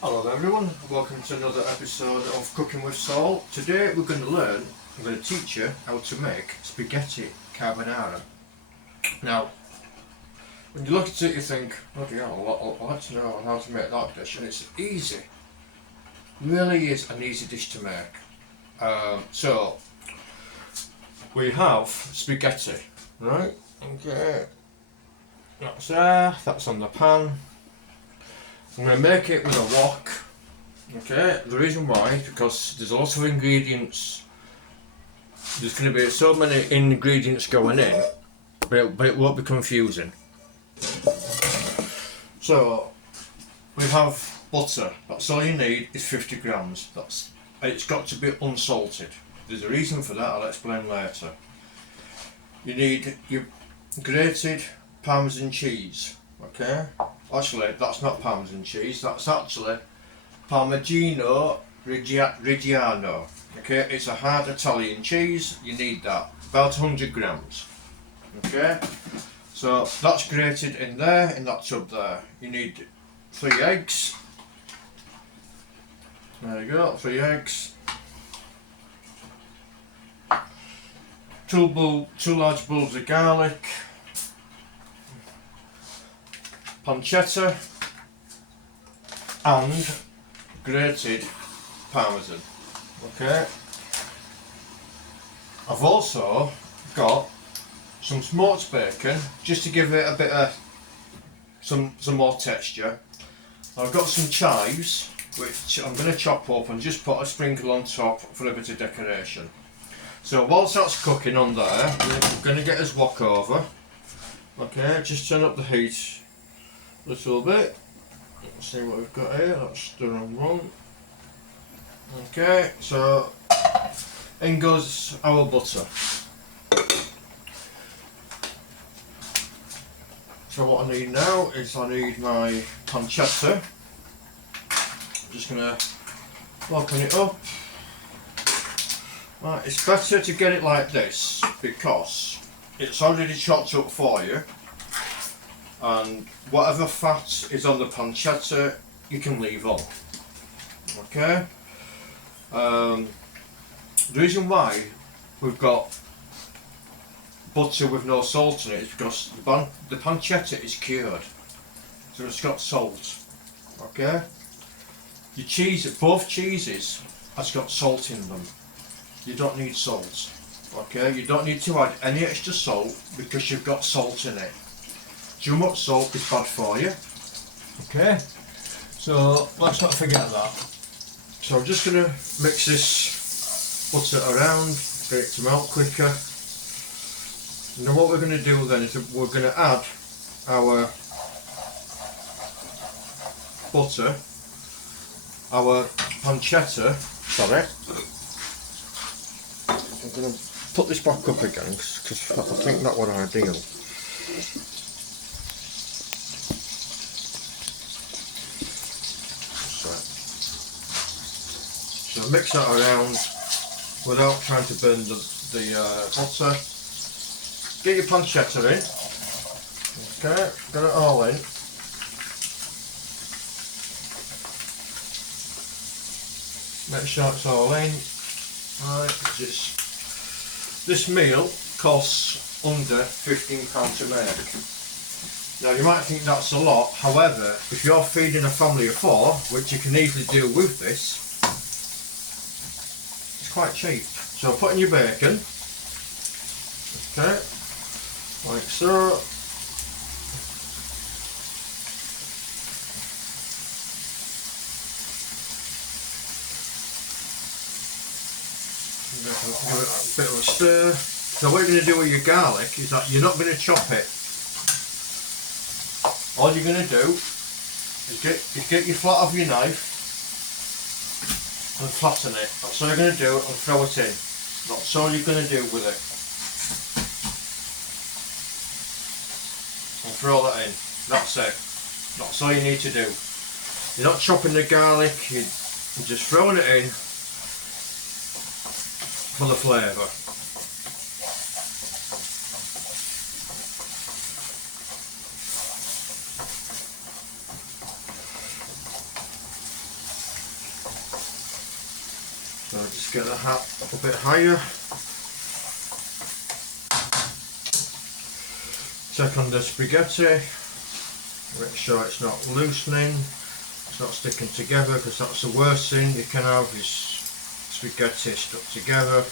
Hello everyone, welcome to another episode of Cooking with Saul. Today I'm going to teach you how to make spaghetti carbonara. Now, when you look at it you think, bloody hell, I'd like to know how to make that dish, and it's easy. Really is an easy dish to make. So, we have spaghetti, right? Okay, that's there, that's on the pan. I'm going to make it with a wok. Okay, the reason why is because there's a lot of ingredients. There's going to be so many ingredients going in, but it won't be confusing. So, we have butter. That's all you need is 50 grams. It's got to be unsalted. There's a reason for that, I'll explain later. You need your grated Parmesan cheese. Okay? Actually, that's not Parmesan cheese, that's actually Parmigiano Reggiano. Okay, it's a hard Italian cheese, you need that, about 100 grams. Okay, so that's grated in there, in that tub there. You need 3 eggs. There you go, 3 eggs. 2 large bulbs of garlic. Pancetta and grated Parmesan. Okay. I've also got some smoked bacon just to give it a bit of some more texture. I've got some chives which I'm going to chop up and just put a sprinkle on top for a bit of decoration. So whilst that's cooking on there, we're going to get his wok over. Okay, just turn up the heat a little bit. Let's see what we've got here. That's the wrong one. Okay, so in goes our butter. So what I need now is I need my pancetta. I'm just going to open it up. Right, it's better to get it like this because it's already chopped up for you. And whatever fat is on the pancetta you can leave on. Okay? The reason why we've got butter with no salt in it is because the pancetta is cured, so it's got salt. Okay? Your cheese, both cheeses has got salt in them. You don't need salt. Okay? You don't need to add any extra salt because you've got salt in it. Too much salt is bad for you. Okay, so let's not forget that. So I'm just going to mix this butter around, get it to melt quicker. And then what we're going to do then is we're going to add our butter, our pancetta. Sorry. I'm going to put this back up again because I think that was ideal. So mix that around without trying to burn the butter. Get your pancetta in. Okay, got it all in. Make sure it's all in. Right, this meal costs under £15 to make. Now you might think that's a lot, however, if you're feeding a family of 4, which you can easily do with this, it's quite cheap. So put in your bacon, okay, like so. Give it a bit of a stir. So what you're going to do with your garlic is that you're not going to chop it. All you're going to do is get your flat of your knife and flatten it. That's all you're going to do, and throw it in. That's all you're going to do with it. And throw that in. That's it. That's all you need to do. You're not chopping the garlic, you're just throwing it in for the flavour. So just get the hat up a bit higher. Check on the spaghetti, make sure it's not loosening, it's not sticking together, because that's the worst thing you can have is spaghetti stuck together.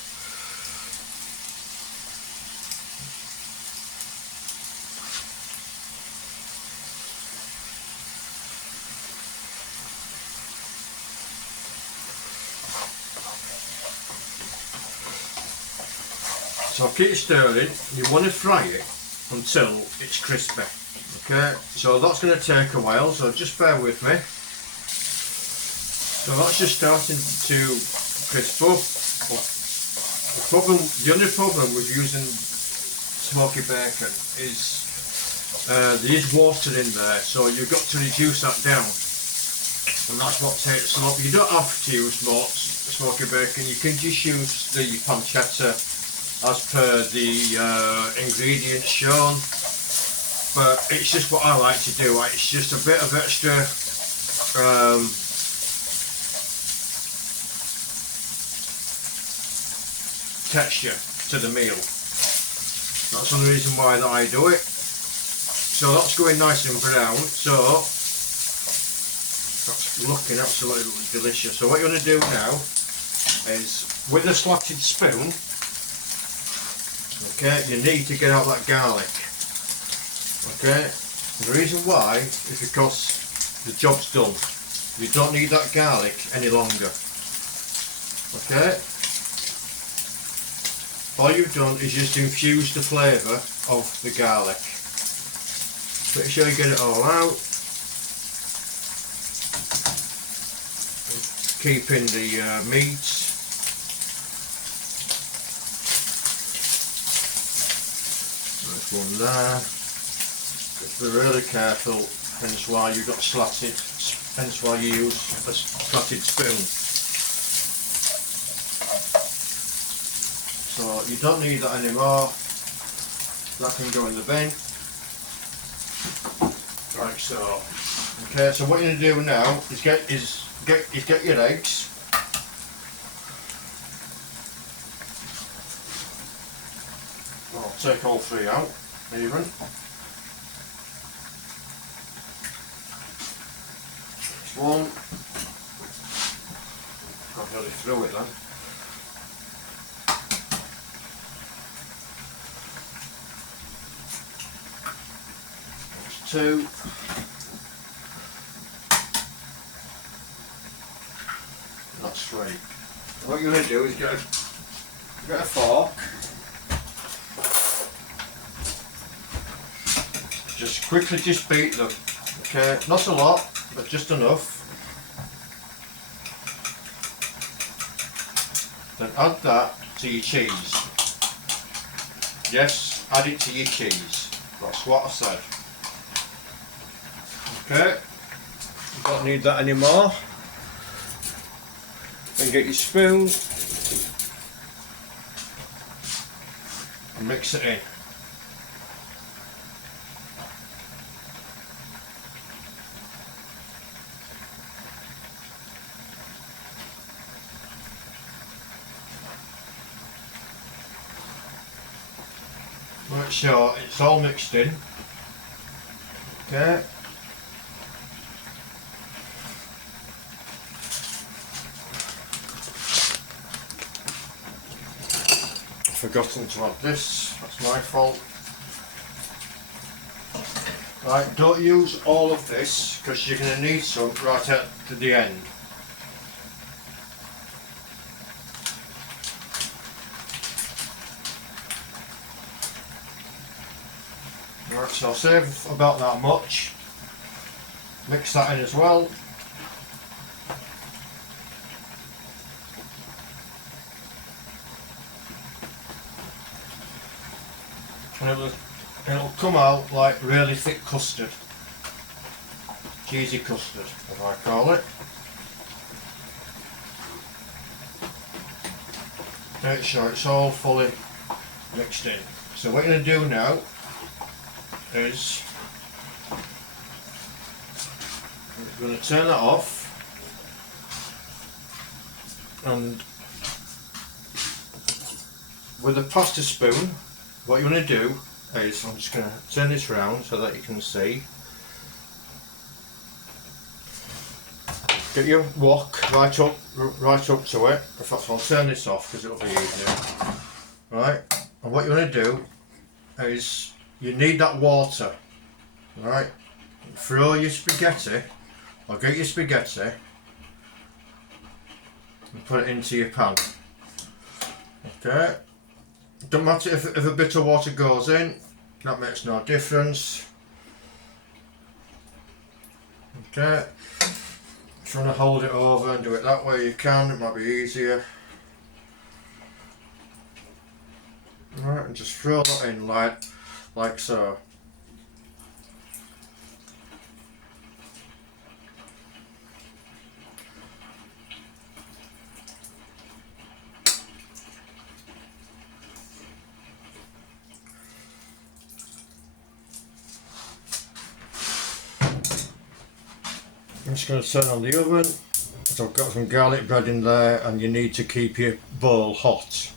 So keep stirring. You want to fry it until it's crispy. Okay, so that's going to take a while, so just bear with me. So that's just starting to crisp up. The only problem with using smoky bacon is there is water in there, so you've got to reduce that down, and that's what takes some up. You don't have to use more smoky bacon, you can just use the pancetta as per the ingredients shown, but it's just what I like to do. It's just a bit of extra texture to the meal. That's one reason why that I do it. So that's going nice and brown, so that's looking absolutely delicious. So what you want to do now is, with a slotted spoon, okay, you need to get out that garlic. Okay, the reason why is because the job's done. You don't need that garlic any longer. Okay, all you've done is just infuse the flavour of the garlic. Make sure you get it all out, keeping the meats. There's one there. Just be really careful, hence why you've got slatted, hence why you use a slatted spoon. So you don't need that anymore. That can go in the bin. Like so. Okay, so what you're going to do now is get your eggs. I'll take all three out, even. There's one. I've nearly threw it then. There's two. That's three. What you're going to do is get a fork. Just quickly beat them. Okay, not a lot, but just enough. Then add that to your cheese. Yes, add it to your cheese. That's what I said. Okay, you don't need that anymore. Then get your spoon and mix it in. Make sure it's all mixed in. Okay. Forgotten to add this, that's my fault. Right, don't use all of this because you're going to need some right at the end. Right, so I'll save about that much. Mix that in as well. And it'll come out like really thick custard, cheesy custard as I call it. Make sure it's all fully mixed in. So what you're going to do now is you're going to turn that off and with a pasta spoon, what you want to do is, I'm just going to turn this round so that you can see. Get your wok right up to it. In fact, I'll turn this off because it'll be easier. Right, and what you want to do is you need that water. Right, throw your spaghetti, or get your spaghetti and put it into your pan. Okay, don't matter if a bit of water goes in, that makes no difference. Okay, if you want to hold it over and do it that way you can, it might be easier. Right, and just throw that in like so. I'm just going to turn on the oven. So I've got some garlic bread in there, and you need to keep your bowl hot.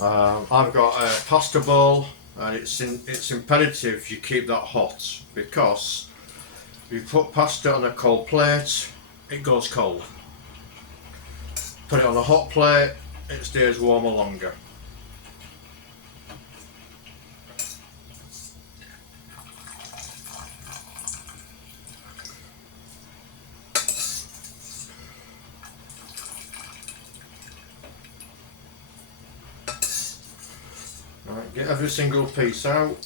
I've got a pasta bowl, and it's imperative you keep that hot, because if you put pasta on a cold plate, it goes cold. Put it on a hot plate, it stays warmer longer. Right, get every single piece out.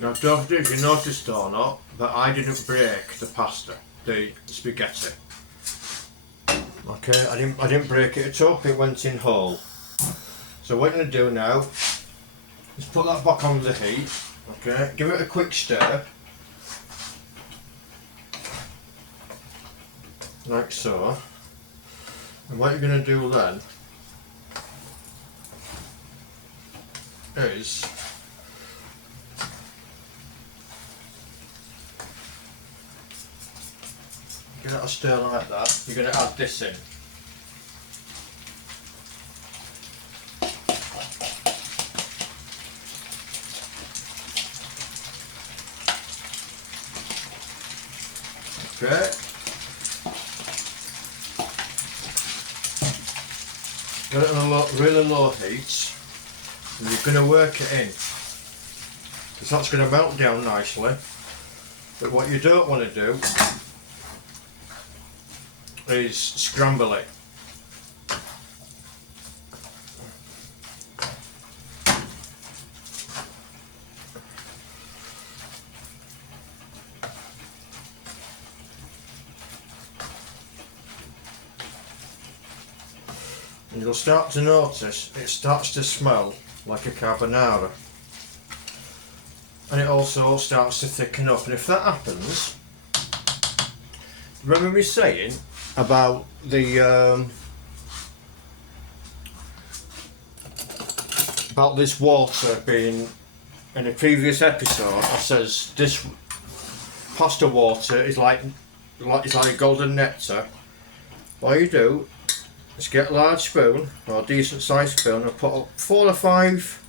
Now, don't know if you noticed or not, but I didn't break the pasta, the spaghetti. Okay, I didn't break it up, it went in whole. So what I'm going to do now is put that back on the heat. Okay, give it a quick stir, like so. And what you're going to do then is give it a stir like that. You're going to add this in. Okay. Get it on a really low heat, and you're going to work it in, because that's going to melt down nicely. But what you don't want to do is scramble it. And you'll start to notice it starts to smell like a carbonara, and it also starts to thicken up. And if that happens, remember me saying about the about this water being in a previous episode? I says this pasta water is like golden nectar. What you do is get a large spoon, or a decent sized spoon, and put 4 or 5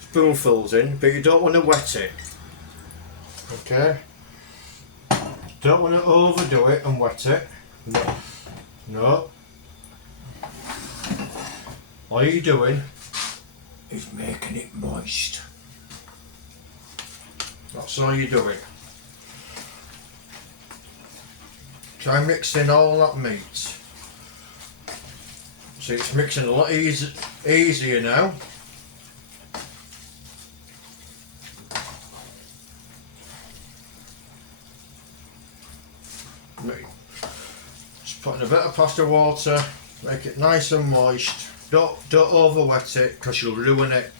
spoonfuls in, but you don't want to wet it. Okay? Don't want to overdo it and wet it. No. No. All you're doing is making it moist. That's all you're doing. Try mixing all that meat. See, it's mixing a lot easier now. Just put in a bit of pasta water, make it nice and moist. Don't over wet it, because you'll ruin it.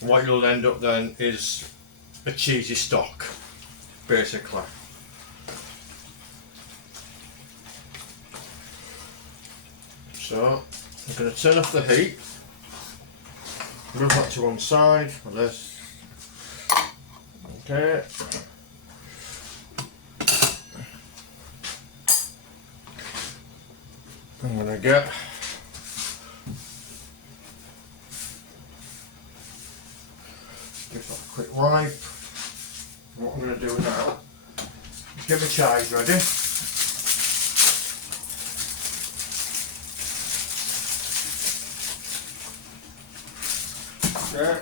What you'll end up then is a cheesy stock, basically. So I'm going to turn off the heat, move that to one side for this. Okay. I'm going to get give that a quick wipe. What I'm going to do now is get my chives ready. Okay.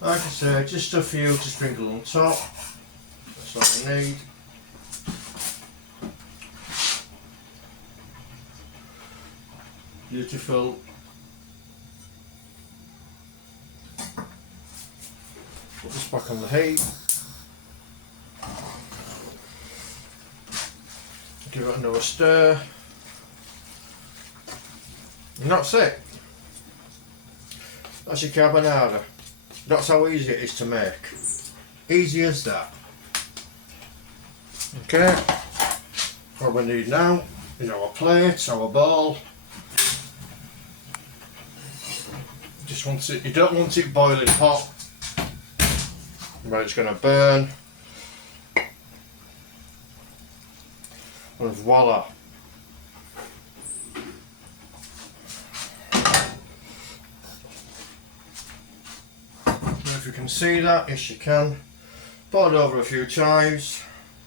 Like I say, just a few to sprinkle on top. That's all I need. Beautiful. Put this back on the heat. Give it another stir. And that's it. That's your carbonara. That's how easy it is to make. Easy as that. Okay. What we need now is our plate, our bowl. Just want it. You don't want it boiling hot, where it's going to burn. And voila. If you can see that, yes you can. Pour it over a few times.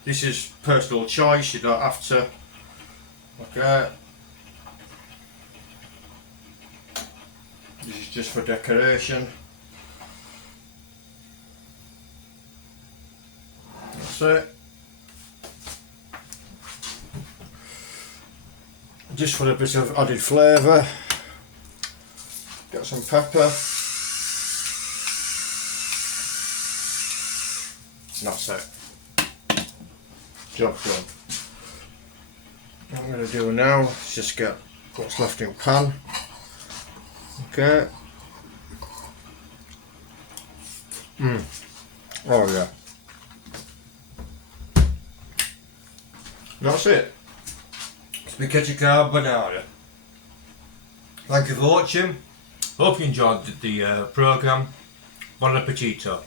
This is personal choice, you don't have to. Okay. This is just for decoration. That's it. Just for a bit of added flavour. Got some pepper. That's it. Job done. What I'm going to do now is just get what's left in the pan. Okay. Oh yeah. That's it. Spaghetti carbonara. Thank you for watching. Hope you enjoyed the programme. Buon appetito.